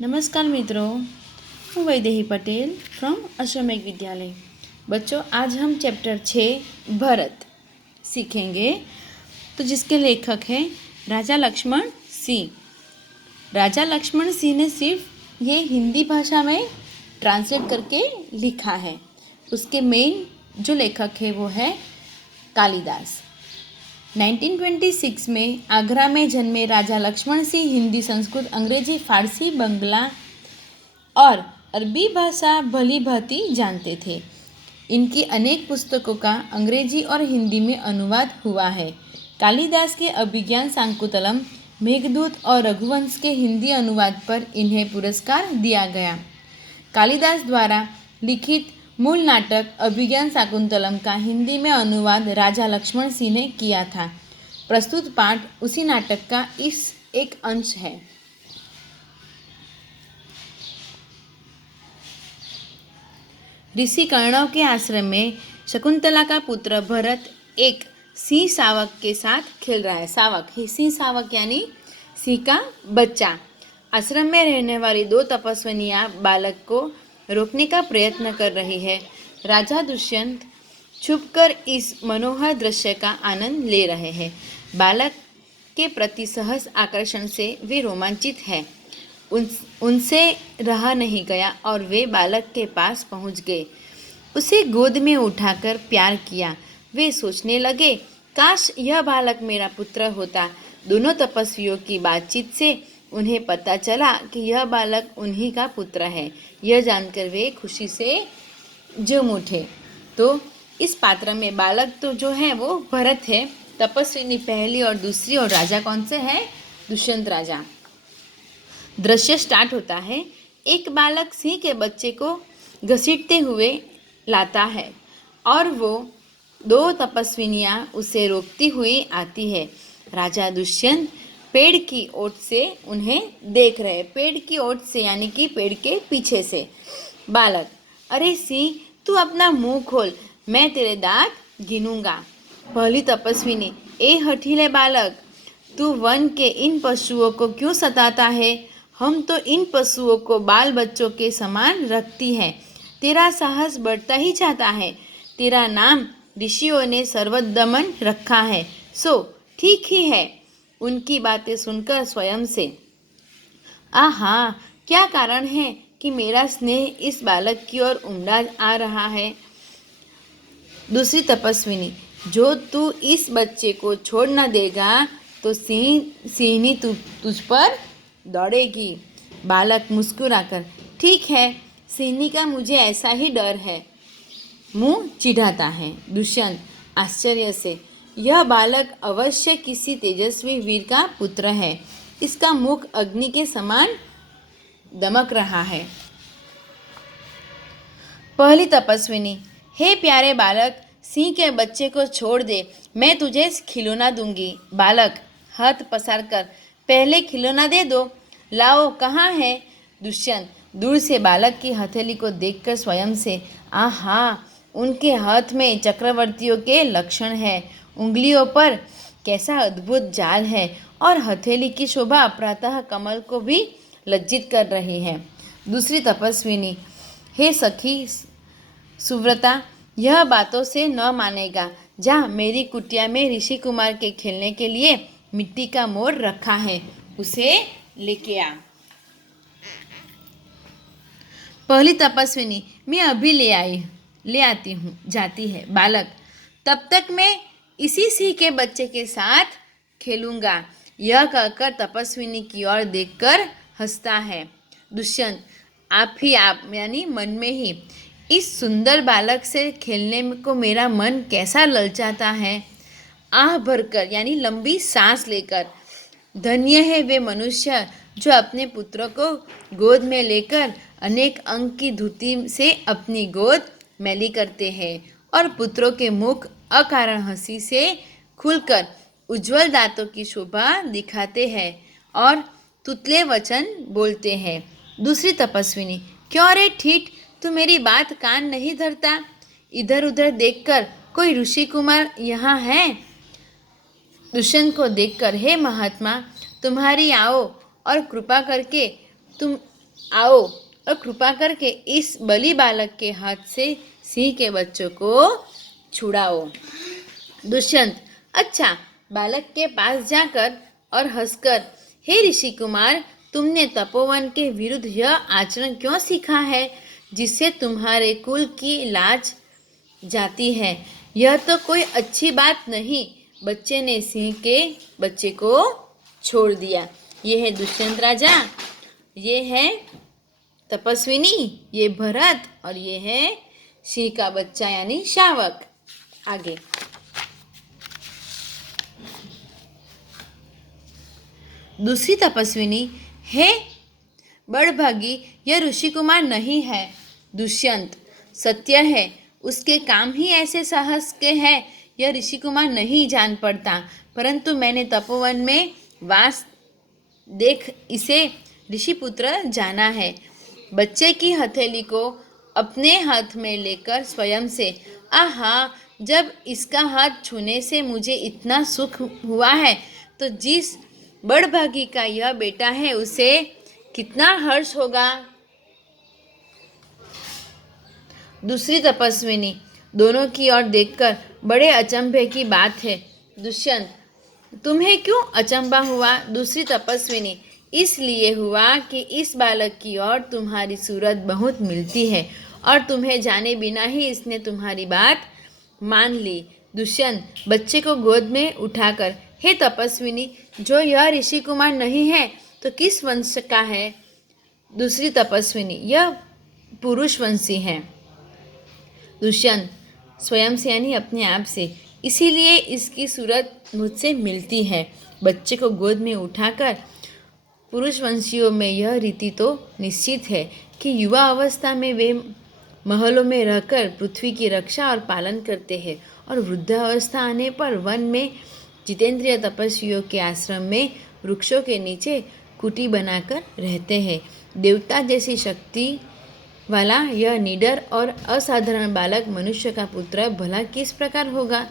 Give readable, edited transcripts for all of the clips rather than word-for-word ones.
नमस्कार मित्रों, हूँ वैदेही पटेल फ्रॉम अश्वमेघ विद्यालय। बच्चों, आज हम चैप्टर 6 भरत सीखेंगे, तो जिसके लेखक हैं राजा लक्ष्मण सिंह। राजा लक्ष्मण सिंह ने सिर्फ ये हिंदी भाषा में ट्रांसलेट करके लिखा है। उसके मेन जो लेखक है वो है कालिदास। 1926 में आगरा में जन्मे राजा लक्ष्मण सिंह हिंदी, संस्कृत, अंग्रेजी, फारसी, बंगला और अरबी भाषा भली भांति जानते थे। इनकी अनेक पुस्तकों का अंग्रेजी और हिंदी में अनुवाद हुआ है। कालिदास के अभिज्ञान शाकुंतलम, मेघदूत और रघुवंश के हिंदी अनुवाद पर इन्हें पुरस्कार दिया गया। कालिदास द्वारा लिखित मूल नाटक अभिज्ञान शाकुंतलम का हिंदी में अनुवाद राजा लक्ष्मण सिंह ने किया था। प्रस्तुत पाठ उसी नाटक का इस एक अंश है। ऋषि कर्णव के आश्रम में शकुंतला का पुत्र भरत एक सिंह शावक के साथ खेल रहा है। सिंह शावक यानी सिंह का बच्चा। आश्रम में रहने वाली दो तपस्विनियां बालक को रोकने का प्रयत्न कर रही है। राजा दुष्यंत छुपकर इस मनोहर दृश्य का आनंद ले रहे हैं। बालक के प्रति सहज आकर्षण से वे रोमांचित हैं। उनसे रहा नहीं गया और वे बालक के पास पहुंच गए। उसे गोद में उठाकर प्यार किया। वे सोचने लगे, काश यह बालक मेरा पुत्र होता। दोनों तपस्वियों की बातचीत से उन्हें पता चला कि यह बालक उन्हीं का पुत्र है। यह जानकर वे खुशी से झूम उठे। तो इस पात्र में बालक तो जो है वो भरत है, तपस्विनी पहली और दूसरी, और राजा कौन से है? दुष्यंत राजा। दृश्य स्टार्ट होता है। एक बालक सिंह के बच्चे को घसीटते हुए लाता है और वो दो तपस्विनियां उसे रोकती हुई आती है। राजा दुष्यंत पेड़ की ओट से उन्हें देख रहे। पेड़ की ओट से यानी कि पेड़ के पीछे से। बालक, अरे सिंह, तू अपना मुंह खोल, मैं तेरे दांत गिनूंगा। पहली तपस्विनी, ए हठीले बालक, तू वन के इन पशुओं को क्यों सताता है? हम तो इन पशुओं को बाल बच्चों के समान रखती है। तेरा साहस बढ़ता ही जाता है। तेरा नाम ऋषियों ने सर्वदमन रखा है, सो ठीक ही है। उनकी बातें सुनकर स्वयं से, आहा, क्या कारण है कि मेरा स्नेह इस बालक की ओर उमड़ा आ रहा है? दूसरी तपस्विनी, जो तू इस बच्चे को छोड़ न देगा तो सिंहनी तुझ पर दौड़ेगी। बालक मुस्कुराकर, ठीक है, सिंहनी का मुझे ऐसा ही डर है, मुंह चिढ़ाता है। दुष्यंत आश्चर्य से, यह बालक अवश्य किसी तेजस्वी वीर का पुत्र है। इसका मुख अग्नि के समान दमक रहा है। पहली तपस्विनी, हे प्यारे बालक, सिंह के बच्चे को छोड़ दे, मैं तुझे खिलौना दूंगी। बालक हाथ पसार कर, पहले खिलौना दे दो। लाओ, कहाँ है? दुष्यंत दूर से बालक की हथेली को देखकर स्वयं से, आहा, उनके हाथ में चक्रवर्तियों के लक्षण है। उंगलियों पर कैसा अद्भुत जाल है और हथेली की शोभा प्रातः कमल को भी लज्जित कर रही है। दूसरी तपस्विनी, हे सखी सुव्रता, यह बातों से न मानेगा। जा, मेरी कुटिया में ऋषि कुमार के खेलने के लिए मिट्टी का मोर रखा है, उसे लेके आ। पहली तपस्विनी, मैं अभी ले आती हूँ, जाती है। बालक, तब तक मैं इसी सिंह के बच्चे के साथ खेलूंगा। यह कहकर तपस्विनी की ओर देखकर हंसता है। दुष्यंत आप यानी मन में ही, इस सुंदर बालक से खेलने को मेरा मन कैसा ललचाता है। आह भरकर यानी लंबी सांस लेकर, धन्य है वे मनुष्य जो अपने पुत्र को गोद में लेकर अनेक अंक की धुती से अपनी गोद मैली करते हैं और पुत्रों के मुख अकारण हंसी से खुलकर उज्जवल दांतों की शोभा दिखाते हैं और तुतले वचन बोलते हैं। दूसरी तपस्विनी, क्यों रे ठीठ, तू मेरी बात कान नहीं धरता? इधर उधर देखकर, कोई ऋषि कुमार यहाँ है? दुष्यंत को देखकर, हे महात्मा, तुम्हारी आओ और कृपा करके तुम आओ और कृपा करके इस बलि बालक के हाथ से सिंह के बच्चों को छुड़ाओ। दुष्यंत, अच्छा, बालक के पास जाकर और हंसकर, हे ऋषि कुमार, तुमने तपोवन के विरुद्ध यह आचरण क्यों सीखा है जिससे तुम्हारे कुल की लाज जाती है? यह तो कोई अच्छी बात नहीं। बच्चे ने सिंह के बच्चे को छोड़ दिया। ये है दुष्यंत राजा, ये है तपस्विनी, ये भरत और ये है सिंह का बच्चा यानी शावक। आगे दूसरी तपस्विनी, हे बड़भागी, यह ऋषि कुमार नहीं है। दुष्यंत, सत्य है, उसके काम ही ऐसे साहस के हैं, यह ऋषि कुमार नहीं जान पड़ता, परंतु मैंने तपोवन में वास देख इसे ऋषिपुत्र जाना है। बच्चे की हथेली को अपने हाथ में लेकर स्वयं से, आहा, जब इसका हाथ छूने से मुझे इतना सुख हुआ है तो जिस बड़भागी का यह बेटा है उसे कितना हर्ष होगा। दूसरी तपस्विनी, दोनों की ओर देखकर, बड़े अचंभे की बात है। दुष्यंत, तुम्हें क्यों अचंभा हुआ? दूसरी तपस्विनी, इसलिए हुआ कि इस बालक की ओर तुम्हारी सूरत बहुत मिलती है और तुम्हें जाने बिना ही इसने तुम्हारी बात मान ली। दुष्यंत, बच्चे को गोद में उठाकर, हे तपस्विनी, जो यह ऋषि कुमार नहीं है तो किस वंश का है? दूसरी तपस्विनी, यह पुरुष वंशी है। दुष्यंत, स्वयं से यानी अपने आप से, इसीलिए इसकी सूरत मुझसे मिलती है। बच्चे को गोद में उठाकर, पुरुष वंशियों में यह रीति तो निश्चित है कि युवा अवस्था में वे महलों में रहकर पृथ्वी की रक्षा और पालन करते हैं और वृद्धावस्था आने पर वन में जितेंद्रिय तपस्वियों के आश्रम में वृक्षों के नीचे कुटी बनाकर रहते हैं। देवता जैसी शक्ति वाला यह निडर और असाधारण बालक मनुष्य का पुत्र भला किस प्रकार होगा?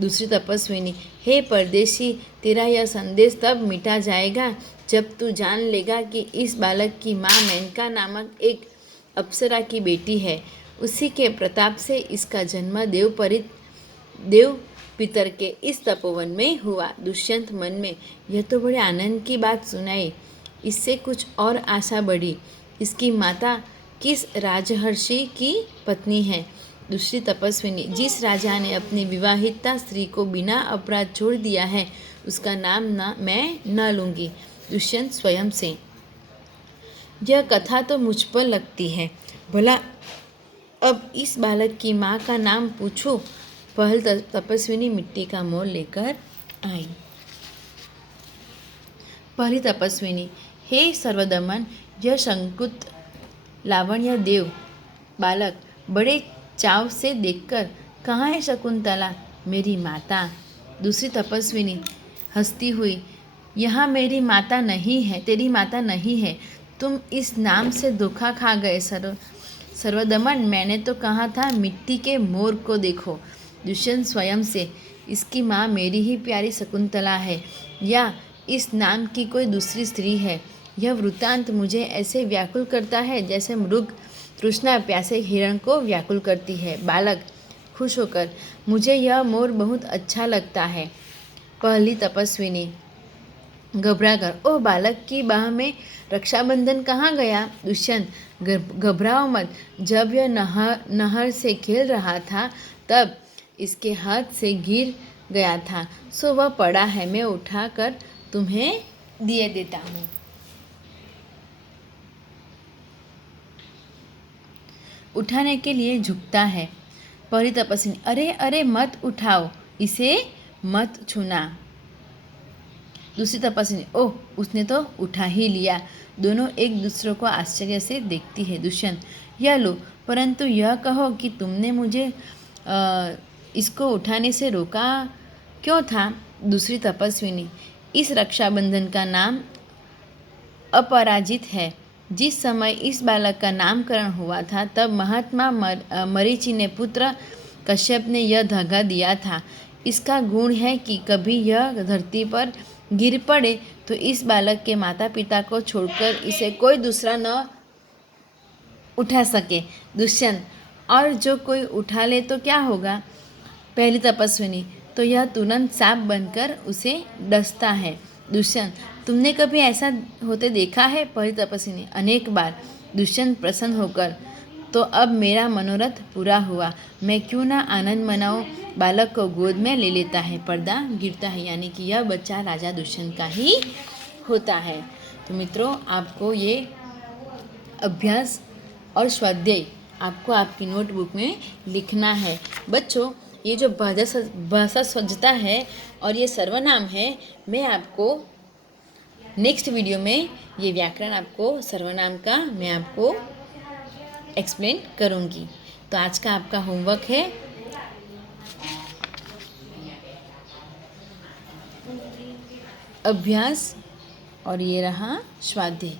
दूसरी तपस्विनी, हे परदेशी, तेरा यह संदेश तब मिटा जाएगा जब तू जान लेगा कि इस बालक की माँ मेनका नामक एक अप्सरा की बेटी है। उसी के प्रताप से इसका जन्म देव पितर के इस तपोवन में हुआ। दुष्यंत मन में, यह तो बड़े आनंद की बात सुनाई। इससे कुछ और आशा बढ़ी। इसकी माता किस राजहर्षि की पत्नी है? दूसरी तपस्विनी, जिस राजा ने अपनी विवाहिता स्त्री को बिना अपराध छोड़ दिया है उसका नाम मैं न लूँगी। दुष्यंत स्वयं से, यह कथा तो मुझ पर लगती है, भला अब इस बालक की माँ का नाम पूछूं। पहल तपस्विनी मिट्टी का मोल लेकर आई। पहली तपस्विनी, हे सर्वदमन, यह शंकुत लावण्य देव बालक बड़े चाव से देखकर, कहाँ है शकुंतला मेरी माता? दूसरी तपस्विनी हंसती हुई, यहाँ मेरी माता नहीं है, तेरी माता नहीं है, तुम इस नाम से धोखा खा गए सर्वदमन, मैंने तो कहा था मिट्टी के मोर को देखो। दुष्यंत स्वयं से, इसकी माँ मेरी ही प्यारी शकुंतला है या इस नाम की कोई दूसरी स्त्री है? यह वृत्तांत मुझे ऐसे व्याकुल करता है जैसे मृग तृष्णा प्यासे हिरण को व्याकुल करती है। बालक खुश होकर, मुझे यह मोर बहुत अच्छा लगता है। पहली तपस्विनी घबरा कर, ओह बालक की बाह में रक्षाबंधन कहाँ गया? दुष्यंत, घबराओ मत, जब यह नहर से खेल रहा था तब इसके हाथ से गिर गया था, सो वह पड़ा है, मैं उठा कर तुम्हें दिए देता हूँ। उठाने के लिए झुकता है। पहली तपस्विनी, अरे अरे मत उठाओ, इसे मत छूना। दूसरी तपस्विनी, ओह उसने तो उठा ही लिया। दोनों एक दूसरे को आश्चर्य से देखती है। दुष्यंत, यह लो, परंतु यह कहो कि तुमने मुझे इसको उठाने से रोका क्यों था? दूसरी तपस्विनी, इस रक्षाबंधन का नाम अपराजित है। जिस समय इस बालक का नामकरण हुआ था तब महात्मा मरीचि ने पुत्र कश्यप ने यह धागा दिया था। इसका गुण है कि कभी यह धरती पर गिर पड़े तो इस बालक के माता पिता को छोड़कर इसे कोई दूसरा न उठा सके। दुष्यंत, और जो कोई उठा ले तो क्या होगा? पहली तपस्विनी, तो यह तुरंत सांप बनकर उसे डसता है। दुष्यंत, तुमने कभी ऐसा होते देखा है? पहली तपस्विनी, अनेक बार। दुष्यंत प्रसन्न होकर, तो अब मेरा मनोरथ पूरा हुआ, मैं क्यों ना आनंद मनाऊं। बालक को गोद में ले लेता है, पर्दा गिरता है, यानी कि यह बच्चा राजा दुष्यंत का ही होता है। तो मित्रों, आपको ये अभ्यास और स्वाध्याय आपको आपकी नोटबुक में लिखना है। बच्चों, ये जो भाषा सज्जता है और ये सर्वनाम है, मैं आपको नेक्स्ट वीडियो में ये व्याकरण आपको सर्वनाम का मैं आपको एक्सप्लेन करूँगी। तो आज का आपका होमवर्क है अभ्यास और ये रहा स्वाध्याय,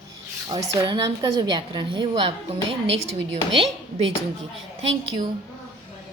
और सर्वनाम का जो व्याकरण है वो आपको मैं नेक्स्ट वीडियो में भेजूँगी। Thank you.